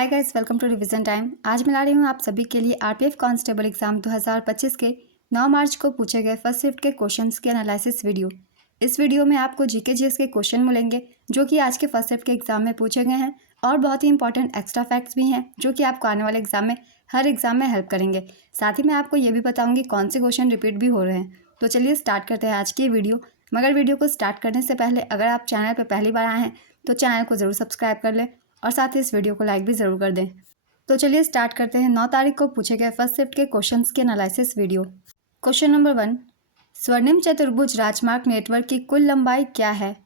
Hi guys, welcome to revision time. आज मैं ला रही हूँ आप सभी के लिए आरपीएफ कांस्टेबल एग्जाम 2025 के 9 मार्च को पूछे गए फर्स्ट शिफ्ट के क्वेश्चंस के एनालिसिस वीडियो। इस वीडियो में आपको जीके जीएस के क्वेश्चन मिलेंगे जो कि आज के फर्स्ट शिफ्ट के एग्जाम में पूछे गए हैं और बहुत ही इंपॉर्टेंट एक्स्ट्रा फैक्ट्स भी हैं जो कि आपको आने वाले एग्जाम में हर एग्जाम में हेल्प करेंगे। साथ ही मैं आपको ये भी बताऊँगी कौन से क्वेश्चन रिपीट भी हो रहे हैं। तो चलिए स्टार्ट करते हैं आज की वीडियो। मगर वीडियो को स्टार्ट करने से पहले अगर आप चैनल पर पहली बार आए हैं तो चैनल को ज़रूर सब्सक्राइब कर लें और साथ ही इस वीडियो को लाइक भी ज़रूर कर दें। तो चलिए स्टार्ट करते हैं 9 तारीख को पूछे गए फर्स्ट शिफ्ट के क्वेश्चंस के एनालिसिस वीडियो। क्वेश्चन नंबर 1, स्वर्णिम चतुर्भुज राजमार्ग नेटवर्क की कुल लंबाई क्या है?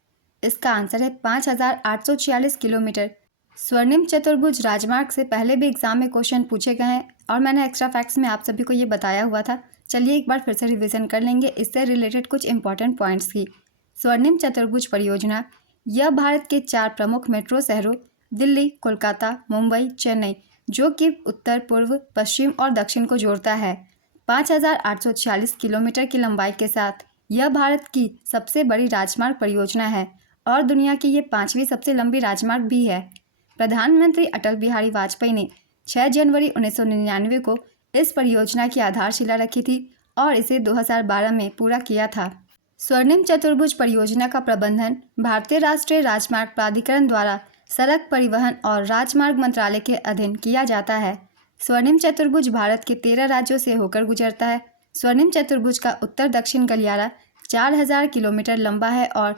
इसका आंसर है 5846 किलोमीटर। स्वर्णिम चतुर्भुज राजमार्ग से पहले भी एग्जाम में क्वेश्चन पूछे गए हैं और मैंने एक्स्ट्रा फैक्ट्स में आप सभी को ये बताया हुआ था। चलिए एक बार फिर से रिविजन कर लेंगे इससे रिलेटेड कुछ इंपॉर्टेंट पॉइंट्स की। स्वर्णिम चतुर्भुज परियोजना यह भारत के 4 प्रमुख मेट्रो शहरों दिल्ली, कोलकाता, मुंबई, चेन्नई जो कि उत्तर, पूर्व, पश्चिम और दक्षिण को जोड़ता है। 5846 किलोमीटर की लंबाई के साथ यह भारत की सबसे बड़ी राजमार्ग परियोजना है और दुनिया की ये 5वीं सबसे लंबी राजमार्ग भी है। प्रधानमंत्री अटल बिहारी वाजपेयी ने 6 जनवरी 1999 को इस परियोजना की आधारशिला रखी थी और इसे 2012 में पूरा किया था। स्वर्णिम चतुर्भुज परियोजना का प्रबंधन भारतीय राष्ट्रीय राजमार्ग प्राधिकरण द्वारा सड़क परिवहन और राजमार्ग मंत्रालय के अधीन किया जाता है। स्वर्णिम चतुर्भुज भारत के 13 राज्यों से होकर गुजरता है। स्वर्णिम चतुर्भुज का उत्तर दक्षिण गलियारा 4000 किलोमीटर लंबा है और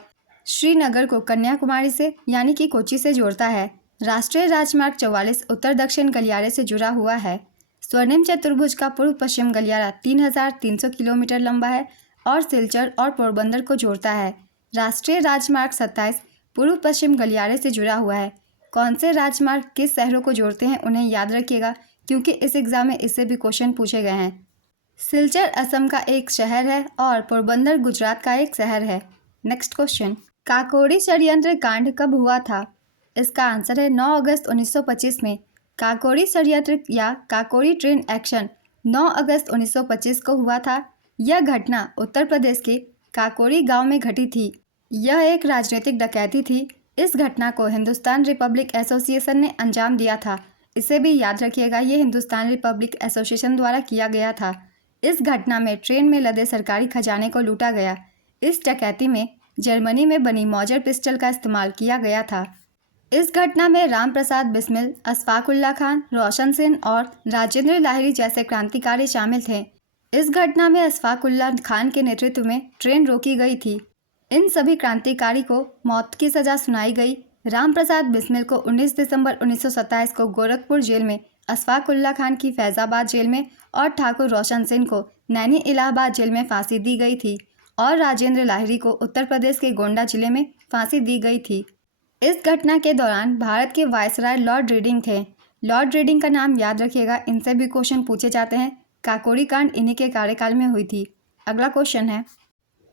श्रीनगर को कन्याकुमारी से यानी कि कोच्चि से जोड़ता है। राष्ट्रीय राजमार्ग 44 उत्तर दक्षिण गलियारे से जुड़ा हुआ है। स्वर्णिम चतुर्भुज का पूर्व पश्चिम गलियारा 3300 किलोमीटर लंबा है और सिलचर और पोरबंदर को जोड़ता है। राष्ट्रीय राजमार्ग 27 पूर्व पश्चिम गलियारे से जुड़ा हुआ है। कौन से राजमार्ग किस शहरों को जोड़ते हैं उन्हें याद रखिएगा क्योंकि इस एग्जाम में इससे भी क्वेश्चन पूछे गए हैं। सिलचर असम का एक शहर है और पोरबंदर गुजरात का एक शहर है। नेक्स्ट क्वेश्चन, काकोरी षड्यंत्र कांड कब हुआ था? इसका आंसर है 9 अगस्त 1925 में। काकोरी षड्यंत्र या काकोरी ट्रेन एक्शन 9 अगस्त 1925 को हुआ था। यह घटना उत्तर प्रदेश के काकोरी गांव में घटी थी। यह एक राजनीतिक डकैती थी। इस घटना को हिंदुस्तान रिपब्लिक एसोसिएशन ने अंजाम दिया था। इसे भी याद रखिएगा, ये हिंदुस्तान रिपब्लिक एसोसिएशन द्वारा किया गया था। इस घटना में ट्रेन में लदे सरकारी खजाने को लूटा गया। इस डकैती में जर्मनी में बनी मॉजर पिस्टल का इस्तेमाल किया गया था। इस घटना में राम प्रसाद बिस्मिल, अशफाक उल्लाह खान, रोशन सेन और राजेंद्र लाहिड़ी जैसे क्रांतिकारी शामिल थे। इस घटना में अशफाक उल्लाह खान के नेतृत्व में ट्रेन रोकी गई थी। इन सभी क्रांतिकारी को मौत की सजा सुनाई गई। राम प्रसाद बिस्मिल को 19 दिसंबर 1927 को गोरखपुर जेल में, अशफाक उल्लाह खान की फैजाबाद जेल में और ठाकुर रोशन सिंह को नैनी इलाहाबाद जेल में फांसी दी गई थी और राजेंद्र लाहिड़ी को उत्तर प्रदेश के गोंडा जिले में फांसी दी गई थी। इस घटना के दौरान भारत के वायसराय लॉर्ड रीडिंग थे। लॉर्ड रीडिंग का नाम याद रखिएगा, इनसे भी क्वेश्चन पूछे जाते हैं। काकोरी कांड इन्हीं के कार्यकाल में हुई थी। अगला क्वेश्चन है,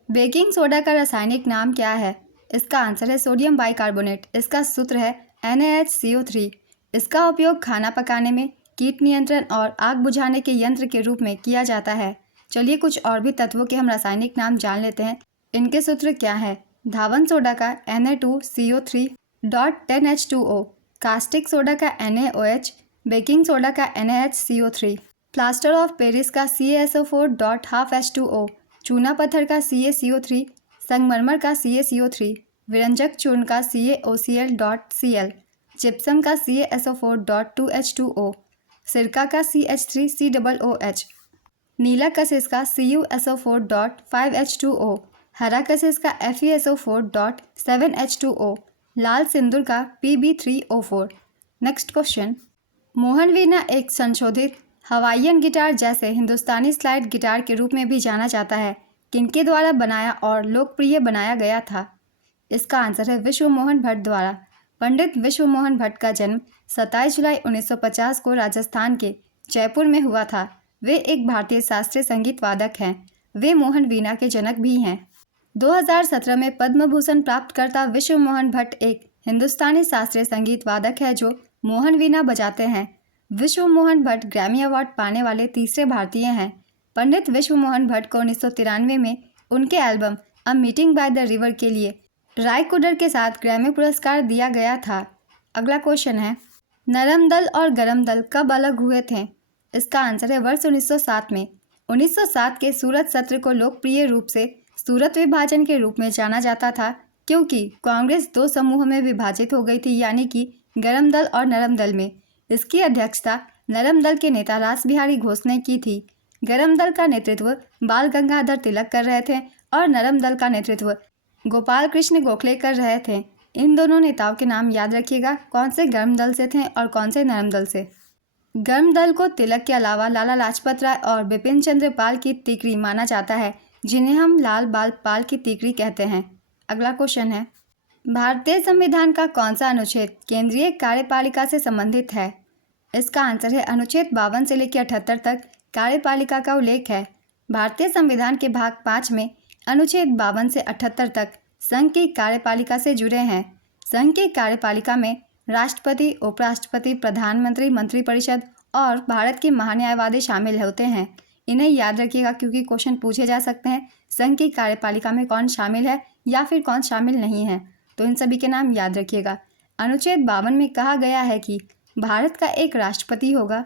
बेकिंग सोडा का रासायनिक नाम क्या है? इसका आंसर है सोडियम बाइकार्बोनेट। इसका सूत्र है NaHCO3। इसका उपयोग खाना पकाने में, कीट नियंत्रण और आग बुझाने के यंत्र के रूप में किया जाता है। चलिए कुछ और भी तत्वों के हम रासायनिक नाम जान लेते हैं। इनके सूत्र क्या है? धावन सोडा का Na2CO3.10H2O, कास्टिक सोडा का NaOH, बेकिंग सोडा का NaHCO3, प्लास्टर ऑफ पेरिस का CaSO4.12H2O, चूना पत्थर का CaCO3, संगमरमर का CaCO3, विरंजक चूर्ण का CaOCl.Cl, जिप्सम का CaSO4.2H2O, सिरका का CH3COOH, नीला कशिश का CuSO4.5H2O, हरा कशिश का FeSO4.7H2O, लाल सिंदूर का Pb3O4। नेक्स्ट क्वेश्चन, मोहन वीणा एक संशोधित हवाईयन गिटार जैसे हिंदुस्तानी स्लाइड गिटार के रूप में भी जाना जाता है। किनके द्वारा बनाया और लोकप्रिय बनाया गया था? इसका आंसर है विश्व मोहन भट्ट द्वारा। पंडित विश्व मोहन भट्ट का जन्म 27 जुलाई 1950 को राजस्थान के जयपुर में हुआ था। वे एक भारतीय शास्त्रीय संगीत वादक हैं। वे मोहन वीणा के जनक भी हैं। 2017 में पद्म भूषण प्राप्तकर्ता विश्व मोहन भट्ट एक हिंदुस्तानी शास्त्रीय संगीत वादक है जो मोहन वीणा बजाते हैं। विश्व मोहन भट्ट ग्रैमी अवार्ड पाने वाले तीसरे भारतीय हैं। पंडित विश्व मोहन भट्ट को 1993 में उनके album a meeting by the river के लिए राय कुडर के साथ ग्रैमी पुरस्कार दिया गया था। अगला क्वेश्चन है, नरम दल और गरम दल कब अलग हुए थे? इसका आंसर है वर्ष 1907 में। 1907 के सूरत सत्र को लोकप्रिय रूप से सूरत विभाजन के रूप में जाना जाता था, क्योंकि कांग्रेस दो समूह में विभाजित हो गई थी, यानी कि गरम दल और नरम दल में। इसकी अध्यक्षता नरम दल के नेता रासबिहारी घोष ने की थी। गरम दल का नेतृत्व बाल गंगाधर तिलक कर रहे थे और नरम दल का नेतृत्व गोपाल कृष्ण गोखले कर रहे थे। इन दोनों नेताओं के नाम याद रखिएगा, कौन से गर्म दल से थे और कौन से नरम दल से। गर्म दल को तिलक के अलावा लाला लाजपत राय और बिपिन चंद्र पाल की तिकड़ी माना जाता है, जिन्हें हम लाल बाल पाल की तिकड़ी कहते हैं। अगला क्वेश्चन है, भारतीय संविधान का कौन सा अनुच्छेद केंद्रीय कार्यपालिका से संबंधित है? इसका आंसर है अनुच्छेद 52 से लेकर 78 तक कार्यपालिका का उल्लेख है। भारतीय संविधान के भाग 5 में अनुच्छेद 52 से 78 तक संघ की कार्यपालिका से जुड़े हैं। संघ की कार्यपालिका में राष्ट्रपति, उपराष्ट्रपति, प्रधानमंत्री, मंत्रिपरिषद और भारत के महान्यायवादी शामिल होते हैं। इन्हें याद रखिएगा क्योंकि क्वेश्चन पूछे जा सकते हैं संघ की कार्यपालिका में कौन शामिल है या फिर कौन शामिल नहीं है, तो इन सभी के नाम याद रखिएगा। अनुच्छेद 52 में कहा गया है कि भारत का एक राष्ट्रपति होगा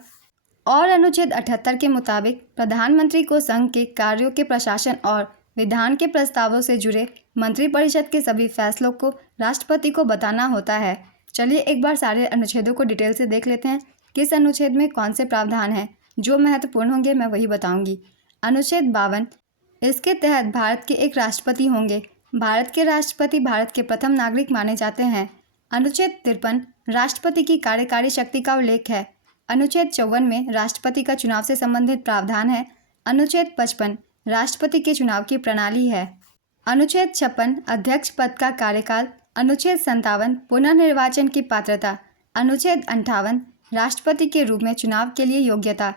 और अनुच्छेद 78 के मुताबिक प्रधानमंत्री को संघ के कार्यों के प्रशासन और विधान के प्रस्तावों से जुड़े मंत्रिपरिषद के सभी फैसलों को राष्ट्रपति को बताना होता है। चलिए एक बार सारे अनुच्छेदों को डिटेल से देख लेते हैं, किस अनुच्छेद में कौन से प्रावधान हैं। जो महत्वपूर्ण होंगे मैं वही बताऊंगी। अनुच्छेद 52, इसके तहत भारत के एक राष्ट्रपति होंगे। भारत के राष्ट्रपति भारत के प्रथम नागरिक माने जाते हैं। अनुच्छेद 53, राष्ट्रपति की कार्यकारी शक्ति का उल्लेख है। अनुच्छेद 54 में राष्ट्रपति का चुनाव से संबंधित प्रावधान है। अनुच्छेद 55, राष्ट्रपति के चुनाव की प्रणाली है। अनुच्छेद 56, अध्यक्ष पद का कार्यकाल। अनुच्छेद 57, पुनर्निर्वाचन की पात्रता। अनुच्छेद 58, राष्ट्रपति के रूप में चुनाव के लिए योग्यता।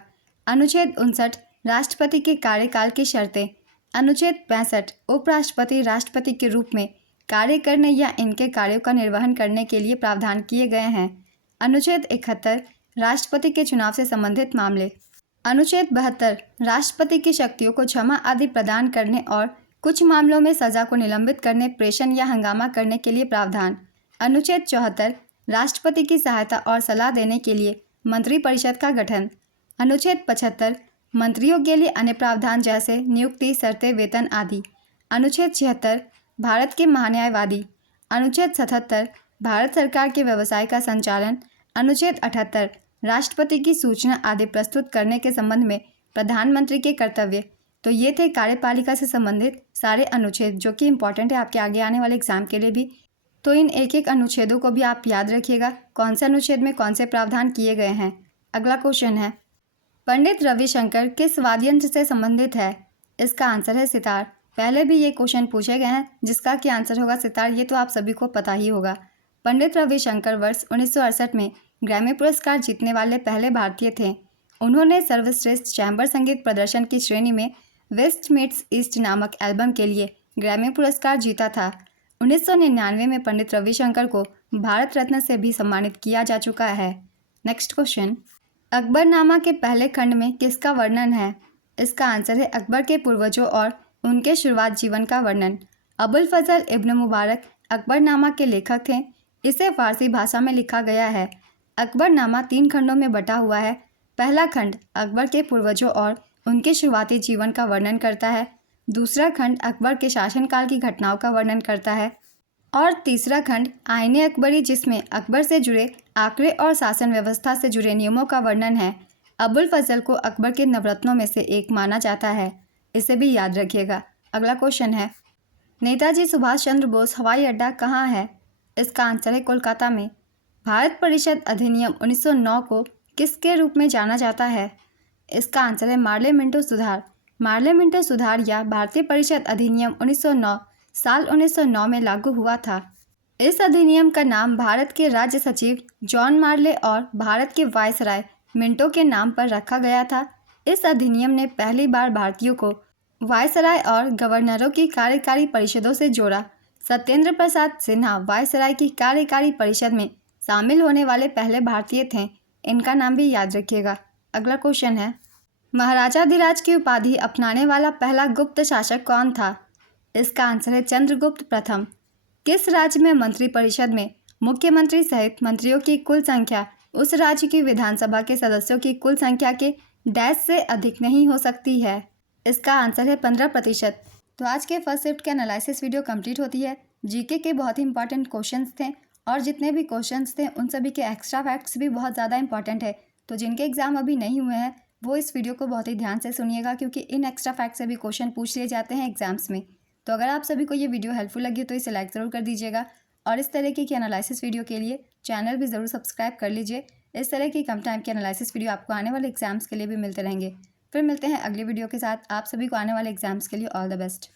अनुच्छेद 59, राष्ट्रपति के कार्यकाल की शर्तें। अनुच्छेद 65, उपराष्ट्रपति राष्ट्रपति के रूप में कार्य करने या इनके कार्यों का निर्वहन करने के लिए प्रावधान किए गए हैं। अनुच्छेद 71, राष्ट्रपति के चुनाव से संबंधित मामले। अनुच्छेद 72, राष्ट्रपति की शक्तियों को क्षमा आदि प्रदान करने और कुछ मामलों में सजा को निलंबित करने, प्रेषण या हंगामा करने के लिए प्रावधान। अनुच्छेद 74, राष्ट्रपति की सहायता और सलाह देने के लिए मंत्रिपरिषद का गठन। अनुच्छेद 75, मंत्रियों के लिए अन्य प्रावधान जैसे नियुक्ति, शर्तें, वेतन आदि। अनुच्छेद 76, भारत के महान्यायवादी। अनुच्छेद 77, भारत सरकार के व्यवसाय का संचालन। अनुच्छेद 78, राष्ट्रपति की सूचना आदि प्रस्तुत करने के संबंध में प्रधानमंत्री के कर्तव्य। तो ये थे कार्यपालिका से संबंधित सारे अनुच्छेद, जो कि इम्पॉर्टेंट है आपके आगे आने वाले एग्जाम के लिए भी। तो इन एक एक अनुच्छेदों को भी आप याद रखिएगा, कौन से अनुच्छेद में कौन से प्रावधान किए गए हैं। अगला क्वेश्चन है, पंडित रविशंकर किस वाद्य यंत्र से संबंधित है? इसका आंसर है सितार। पहले भी ये क्वेश्चन पूछे गए हैं, जिसका कि आंसर होगा सितार। ये तो आप सभी को पता ही होगा। पंडित रविशंकर वर्ष 1968 में ग्रैमी पुरस्कार जीतने वाले पहले भारतीय थे। उन्होंने सर्वश्रेष्ठ चैम्बर संगीत प्रदर्शन की श्रेणी में वेस्ट मीट्स ईस्ट नामक एल्बम के लिए ग्रैमी पुरस्कार जीता था। 1999 में पंडित रविशंकर को भारत रत्न से भी सम्मानित किया जा चुका है। नेक्स्ट क्वेश्चन, अकबरनामा के पहले खंड में किसका वर्णन है? इसका आंसर है अकबर के पूर्वजों और उनके शुरुआत जीवन का वर्णन। अबुल फजल इब्न मुबारक अकबरनामा के लेखक थे। इसे फारसी भाषा में लिखा गया है। अकबरनामा 3 खंडों में बटा हुआ है। पहला खंड अकबर के पूर्वजों और उनके शुरुआती जीवन का वर्णन करता है। दूसरा खंड अकबर के शासनकाल की घटनाओं का वर्णन करता है और तीसरा खंड आईने अकबरी, जिसमें अकबर से जुड़े आंकड़े और शासन व्यवस्था से जुड़े नियमों का वर्णन है। अबुल फजल को अकबर के नवरत्नों में से एक माना जाता है, इसे भी याद रखिएगा। अगला क्वेश्चन है, नेताजी सुभाष चंद्र बोस हवाई अड्डा कहाँ है? इसका आंसर है कोलकाता में। भारत परिषद अधिनियम 1909 को किसके रूप में जाना जाता है? इसका आंसर है मार्ले मिंटो सुधार। मार्ले मिंटो सुधार या भारतीय परिषद अधिनियम 1909 साल 1909 में लागू हुआ था। इस अधिनियम का नाम भारत के राज्य सचिव जॉन मार्ले और भारत के वायसराय मिंटो के नाम पर रखा गया था। इस अधिनियम ने पहली बार भारतीयों को वायसराय और गवर्नरों की कार्यकारी परिषदों से जोड़ा। सत्येंद्र प्रसाद सिन्हा वायसराय की कार्यकारी परिषद में शामिल होने वाले पहले भारतीय थे। इनका नाम भी याद रखिएगा। अगला क्वेश्चन है, महाराजाधिराज की उपाधि अपनाने वाला पहला गुप्त शासक कौन था? इसका आंसर है चंद्रगुप्त प्रथम। किस राज्य में मंत्रिपरिषद में मुख्यमंत्री सहित मंत्रियों की कुल संख्या उस राज्य की विधानसभा के सदस्यों की कुल संख्या के डैश से अधिक नहीं हो सकती है। इसका आंसर है 15%। तो आज के फर्स्ट शिफ्ट के एनालिसिस वीडियो कंप्लीट होती है। जीके के बहुत ही इंपॉर्टेंट क्वेश्चंस थे और जितने भी क्वेश्चंस थे उन सभी के एक्स्ट्रा फैक्ट्स भी बहुत ज़्यादा इंपॉर्टेंट है। तो जिनके एग्जाम अभी नहीं हुए हैं वो इस वीडियो को बहुत ही ध्यान से सुनिएगा, क्योंकि इन एक्स्ट्रा फैक्ट से भी क्वेश्चन पूछ लिए जाते हैं एग्जाम्स में। तो अगर आप सभी को ये वीडियो हेल्पफुल लगी तो इसे लाइक ज़रूर कर दीजिएगा और इस तरीके की एनालिसिस वीडियो के लिए चैनल भी ज़रूर सब्सक्राइब कर लीजिए। इस तरह की कम टाइम के एनालिसिस वीडियो आपको आने वाले एग्जाम्स के लिए भी मिलते रहेंगे। फिर मिलते हैं अगली वीडियो के साथ। आप सभी को आने वाले एग्जाम्स के लिए ऑल द बेस्ट।